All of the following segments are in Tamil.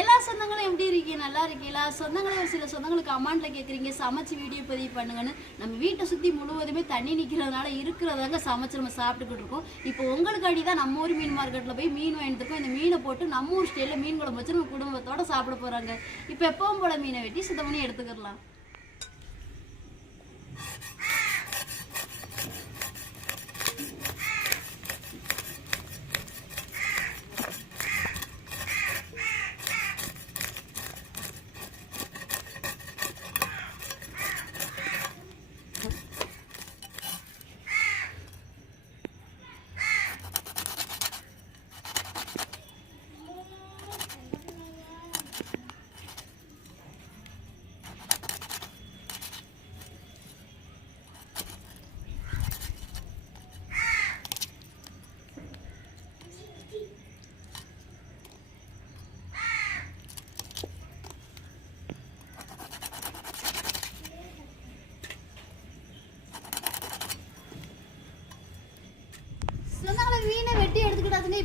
எல்லா சொந்தங்களும் எப்படி இருக்கீங்க? நல்லா இருக்கீங்களா? சொந்தங்களே ஒரு சில சொந்தங்களுக்கு அமௌண்ட்ல கேட்குறீங்க சமைச்சு வீடியோ பதிவு பண்ணுங்கன்னு. நம்ம வீட்டை சுத்தி முழுவதுமே தண்ணி நிற்கிறதுனால இருக்கிறதாங்க சமைச்சு நம்ம சாப்பிட்டுக்கிட்டு இருக்கோம். இப்போ உங்களுக்கு அடி தான் நம்ம ஊர் மீன் மார்க்கெட்ல போய் மீன் வாங்கிட்டு இருக்கோம் இந்த மீனை போட்டு நம்ம ஊர் ஸ்டைல மீன் குழம்பு வச்சு நம்ம குடும்பத்தோட சாப்பிட போறாங்க. இப்போ எப்பவும் போல மீனை வெட்டி சுத்தம் பண்ணி எடுத்துக்கிடலாம்.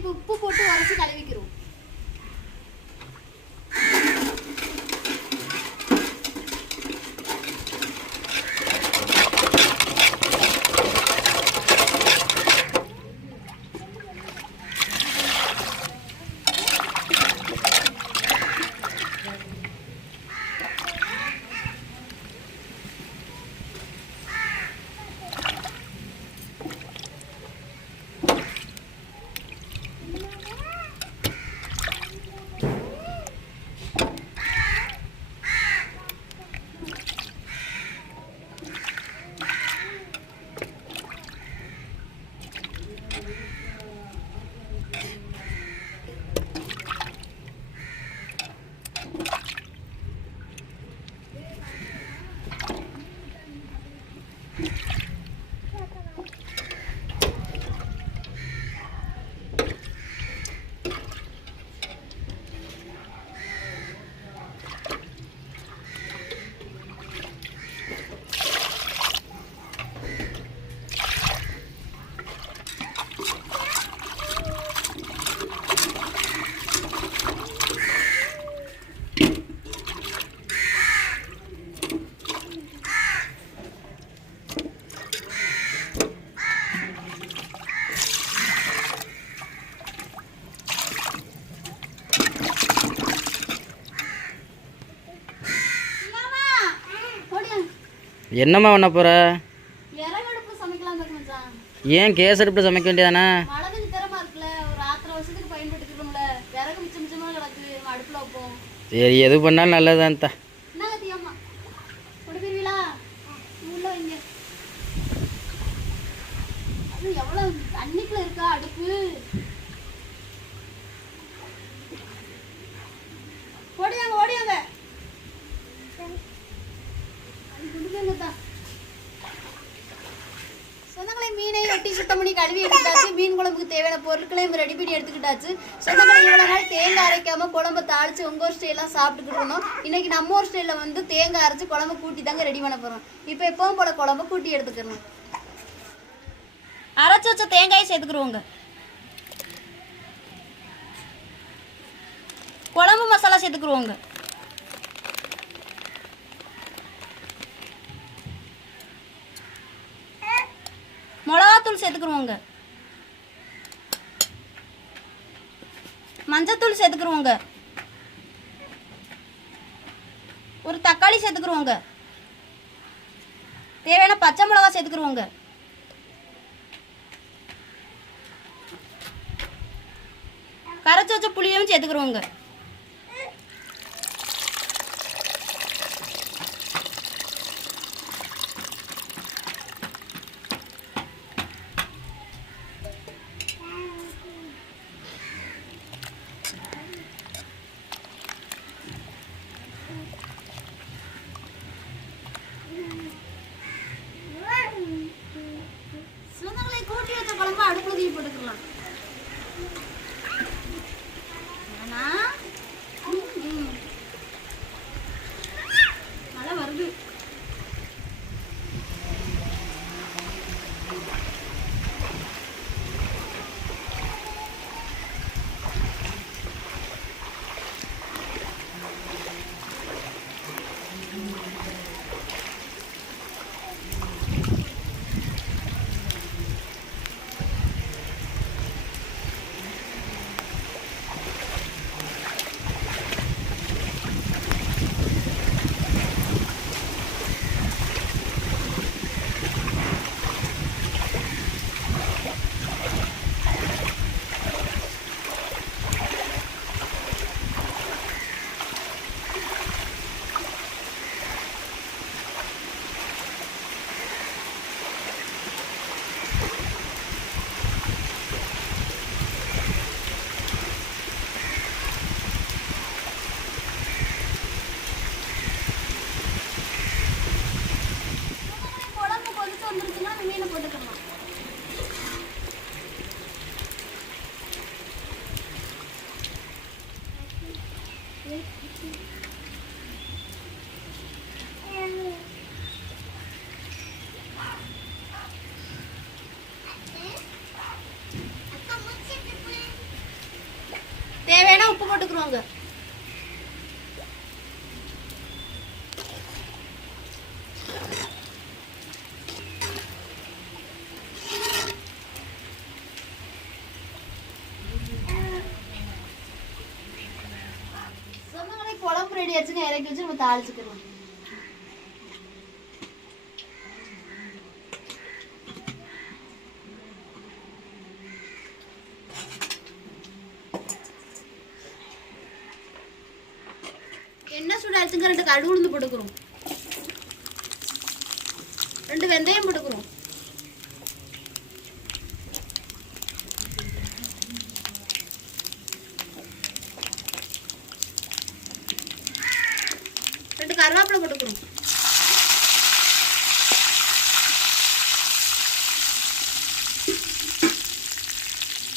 不，不，不。என்னம்மா பண்ண போகிற ஏன் கேஸ் அடுப்பில் சமைக்க வேண்டியதானே? மழை திறமா இருக்குல்ல. ஒரு ஆத்திர வருஷத்துக்கு பயன்படுத்திக்கிறோம்ல விறகு மிச்சம் மிச்சமா கிடக்கு அடுப்புல வைப்போம் சரி எது பண்ணாலும் நல்லதுதான் தா என்ன கத்தியம்மா கொடுப்பீங்களா உள்ள வைங்க அது எவ்வளவு தண்ணிக்குள்ள இருக்கா அடுப்பு ஓடியாங்க ஓடியாங்க அது கொடுக்குங்கத்தா சொந்தங்களை மீனை வெட்டி சுத்தம் பண்ணி கழுவி எடுத்தாச்சு மீன் குழம்புக்கு தேவையான பொருட்களையும் ரெடி பண்ணி எடுத்துக்கிட்டாச்சு. சொந்தங்களை இவ்வளோ நாள் தேங்காய் அரைக்காம குழம்பு தாளிச்சு உங்க ஊர் ஸ்டைலாம் சாப்பிட்டுக்கிட்டு இருந்தோம் இன்னைக்கு நம்ம ஊர் ஸ்டைலில் வந்து தேங்காய் அரைச்சு குழம்பு கூட்டி தாங்க ரெடி பண்ண போறோம். இப்போ எப்பவும் போல குழம்பு கூட்டி எடுத்துக்கணும்? அரைச்சு வச்ச தேங்காயை சேர்த்துக்குருவோங்க குழம்பு மசாலா சேர்த்துக்குருவோங்க மஞ்சத்தூள் சேர்த்துக்குருவோங்க. மஞ்சத்தூள் சேர்த்துக்குருவோங்க. ஒரு தக்காளி சேர்த்துக்குருவோங்க. தேவையான பச்சை மிளகா சேர்த்துக்குருவோங்க. கரைச்சி வச்ச புளியவும் சேர்த்துக்குருவோங்க. உப்பு சொந்தங்களை குழம்பு ரெடி ஆச்சுங்க இறக்கி வச்சு நம்ம தாளிச்சுக்கிறோம். எண்ணெய் சூடாச்சுங்க ரெண்டு கடுகு உளுந்து போட்டுக்கிறோம் ரெண்டு வெந்தயம் போட்டுக்கிறோம் ரெண்டு கருவேப்பிலை போட்டுக்கிறோம்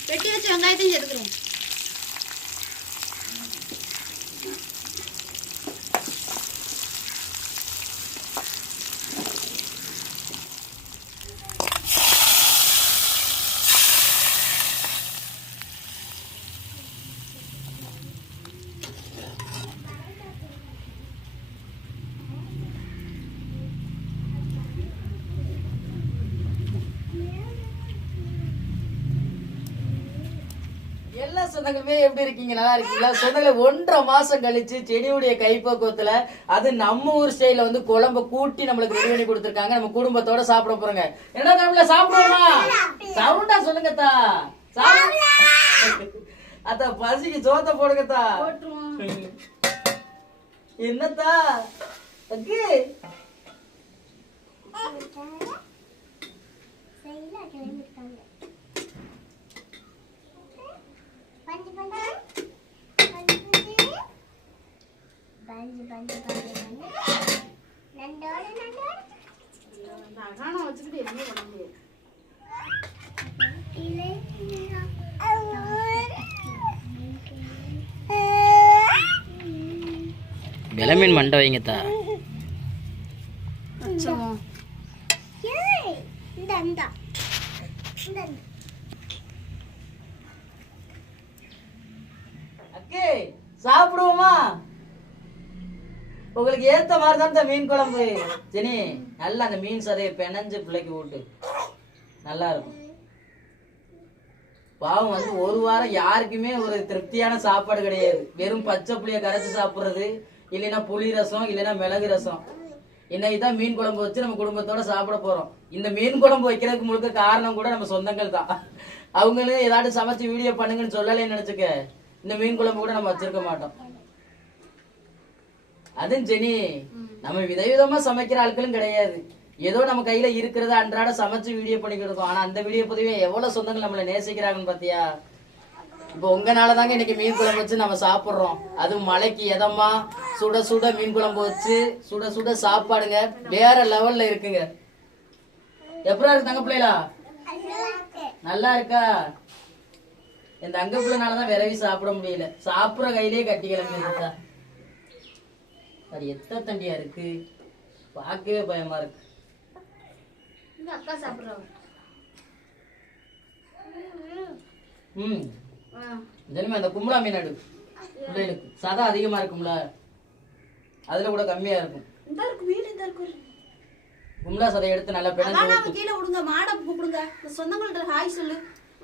வெட்டி வச்ச வெங்காயத்தையும் சேர்த்துக்கிறோம் சொந்தங்களுமே எப்படி இருக்கீங்க? நல்லா இருக்கீங்களா? சொந்தங்களை ஒன்றரை மாசம் கழிச்சு செடியுடைய கைப்பக்குவத்துல அது நம்ம ஊர் ஸ்டைல வந்து குழம்ப கூட்டி நம்மளுக்கு ரெடி பண்ணி கொடுத்துருக்காங்க. நம்ம குடும்பத்தோட சாப்பிட போறோங்க. என்ன தமிழ்ல சாப்பிடுவோமா? சவுண்டா சொல்லுங்கத்தா. சாப்பிடு. அத்தா பசிக்கு சோத்த போடுங்கத்தா. என்னத்தா? அக்கு அகானம் வச்சுக்கிட்டு எதுவுமே பண்ண முடியாது விளமீன் மண்டை வைங்கத்தா மீன் குழம்பு. ஜெனி நல்லா அந்த மீன் சதையை பெனஞ்சு பிள்ளைக்கு ஊட்டு. நல்லா இருக்கும். பாவம் வந்து ஒரு வாரம் யாருக்குமே ஒரு திருப்தியான சாப்பாடு கிடையாது. வெறும் பச்சை புளியை கரைச்சு சாப்பிடுறது இல்லைன்னா புளி ரசம் இல்லைன்னா மிளகு ரசம். இன்னைக்கு தான் மீன் குழம்பு வச்சு நம்ம குடும்பத்தோட சாப்பிட போறோம். இந்த மீன் குழம்பு வைக்கிறதுக்கு முழுக்க காரணம் கூட நம்ம சொந்தங்கள் தான். அவங்களும் ஏதாட்டும் சமைச்சு வீடியோ பண்ணுங்கன்னு சொல்லலைன்னு நினைச்சுக்க இந்த மீன் குழம்பு கூட நம்ம வச்சிருக்க மாட்டோம். அதுவும் ஜெனி நம்ம விதவிதமா சமைக்கிற ஆட்களும் கிடையாது. ஏதோ நம்ம கையில இருக்கிறத அன்றாட சமைச்சு வீடியோ இருக்கோம் ஆனா அந்த வீடியோ பதிவே எவ்வளவு சொந்தங்கள் நம்மளை நேசிக்கிறாங்கன்னு பாத்தியா? இப்போ உங்கனால தாங்க இன்னைக்கு மீன் குழம்பு வச்சு நம்ம சாப்பிடுறோம். அதுவும் மழைக்கு எதமா சுட சுட மீன் குழம்பு வச்சு சுட சுட சாப்பாடுங்க. வேற லெவல்ல இருக்குங்க. எப்படா இருக்கு தங்க பிள்ளைகளா? நல்லா இருக்கா? இந்த தங்க பிள்ளைனாலதான் விரவி சாப்பிட முடியல. சாப்பிடுற கையிலேயே கட்டி கிளம்பிருக்கா. அது எத்த தண்டியா இருக்கு? பார்க்கவே பயமா இருக்கு. இந்த அக்கா சாப்பிடுறாங்க ம். ஆ. ஜெனிமா இந்த கும்பலா மீன் எடு. பிள்ளைகளுக்கு சதா அதிகமா இருக்கும்ல. அதுல கூட கம்மியா இருக்கும். இந்த இருக்கு வீடு இந்த இருக்கு. கும்பலா சதை எடுத்து நல்லா பிணைஞ்சு கீழே விடுங்க மாடை கூப்பிடுங்க இந்த சொந்தங்கள்ட்ட ஹாய் சொல்லு.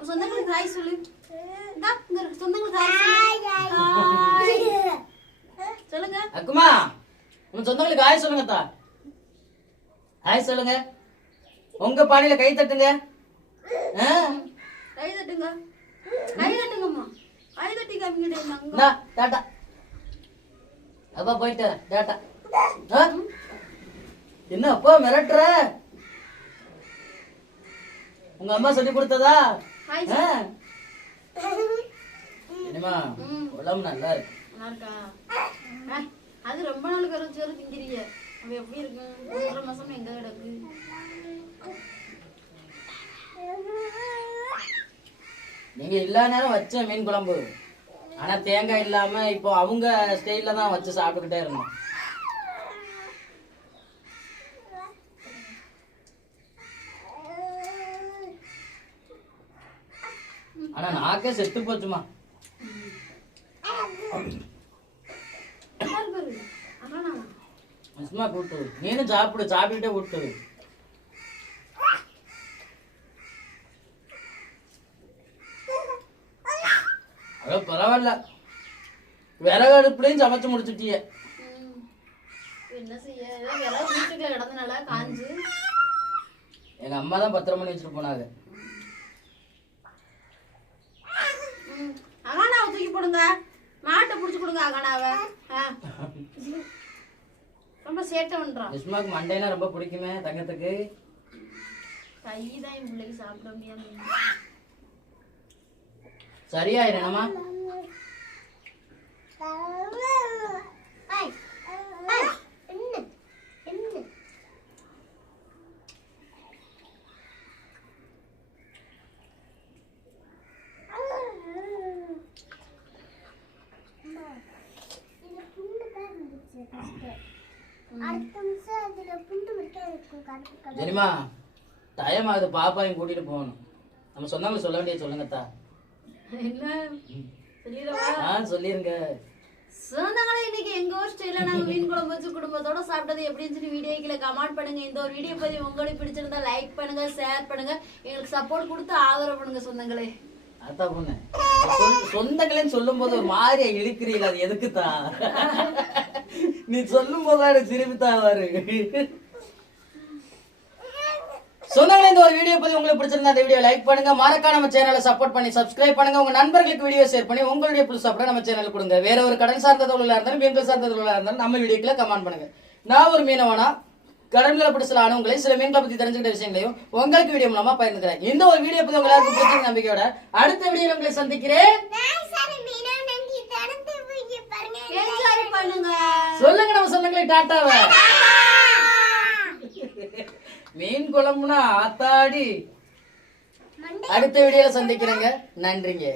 சொந்தங்களுக்கு ஹாய் சொல்லு. சொந்தங்களுக்கு ஹாய். சொல்லுங்க. அக்குமா. உன் சொந்தங்களுக்கு ஹாய் சொல்லுங்க தா. ஹாய் சொல்லுங்க. உங்க பாணியில கை தட்டுங்க? கை தட்டுங்க. கை தட்டுங்கம்மா. கை தட்டி காமிக்கிட்டே டாட்டா. அப்பா போயிட்டு டாட்டா? என்ன அப்பா மிரட்டுற? உங்க அம்மா சொல்லி கொடுத்ததா? என்னம்மா உடம்பு நல்லா இருக்கு. நல்லா இருக்கா? ஆ, அது ரொம்ப நாள் கரும் சோறு திங்கிறீங்க அவ எப்படி இருக்கு ஒன்றரை மாசம் எங்க கிடக்கு? நீங்க எல்லா நேரம் வச்ச மீன் குழம்பு ஆனா தேங்காய் இல்லாம இப்போ அவங்க ஸ்டைல தான் வச்சு சாப்பிட்டுக்கிட்டே இருந்தோம். ஆனா நாக்கே செத்து போச்சுமா. சும்மா கூட்டு நீனும் சாப்பிடு சாப்பிட்டுட்டே விட்டு அதோ பரவாயில்ல. விறகு அடுப்புலையும் சமைச்சு முடிச்சுட்டிய. என்ன செய்ய? விறகு கிடந்தனால காஞ்சு. எங்க அம்மா தான் பத்திரம் பண்ணி வச்சுட்டு போனாங்க. அகானாவை தூக்கி போடுங்க. மாட்டை பிடிச்சி கொடுங்க அகானாவை. சேட்டை பண்றான் நிஸ்மாக்கு மண்டைனா ரொம்ப பிடிக்குமே தங்கத்துக்கு. கை தான் என் பிள்ளைக்கு சாப்பிட முடியாம. சரியாயிரணுமா சரிம்மா டைம் ஆகுது பாப்பாவையும் கூட்டிட்டு போகணும். நம்ம சொந்தங்களை சொல்ல வேண்டிய சொல்லுங்கத்தா ஆ சொல்லிருங்க. சொந்தங்களே இன்னைக்கு எங்க ஊர் ஸ்டைல நாங்க மீன் குழம்பு வச்சு குடும்பத்தோட சாப்பிட்டது எப்படின்னு சொல்லி வீடியோ கீழே கமெண்ட் பண்ணுங்க. இந்த ஒரு வீடியோ பத்தி உங்களுக்கு பிடிச்சிருந்தா லைக் பண்ணுங்க ஷேர் பண்ணுங்க. எங்களுக்கு சப்போர்ட் கொடுத்து ஆதரவு பண்ணுங்க சொந்தங்களே. அத்தா பொண்ணு. சொந்த- சொந்தங்களேன்னு சொல்லும் போது ஒரு மாதிரியா இழுக்கிறீங்களா அது எதுக்குத்தா நீ சொல்லும் போது எனக்கு சிரிப்புத்தா வரு. சொந்தங்களே இந்த ஒரு வீடியோ பத்தி உங்களுக்கு பிடிச்சிருந்தா அந்த வீடியோ லைக் பண்ணுங்க. மறக்காம நம்ம சேனலை சப்போர்ட் பண்ணி சப்ஸ்கிரைப் பண்ணுங்க. உங்க நண்பர்களுக்கு வீடியோ ஷேர் பண்ணி உங்களுடைய புது சப்போர்ட் நம்ம சேனல் கொடுங்க. வேற ஒரு கடன் சார்ந்த தொழிலா இருந்தாலும் மீன்கள் சார்ந்த தொழிலா இருந்தாலும் நம்ம வீடியோக்குள்ள கமெண்ட் பண்ணுங்க. நான் ஒரு மீனவனா கடன்களை பற்றி சில சில மீன்களை பத்தி தெரிஞ்சுக்கிட்ட விஷயங்களையும் உங்களுக்கு வீடியோ மூலமா பகிர்ந்துக்கிறேன். இந்த ஒரு வீடியோ பத்தி உங்களுக்கு பிடிச்ச நம்பிக்கையோட அடுத்த வீடியோ உங்களை சந்திக்கிறேன். சொல்லுங்க நம்ம சொல்லுங்களே டாட்டாவை. மீன் குழம்புனா ஆத்தாடி. அடுத்த வீடியோல சந்திக்கிறேங்க. நன்றிங்க.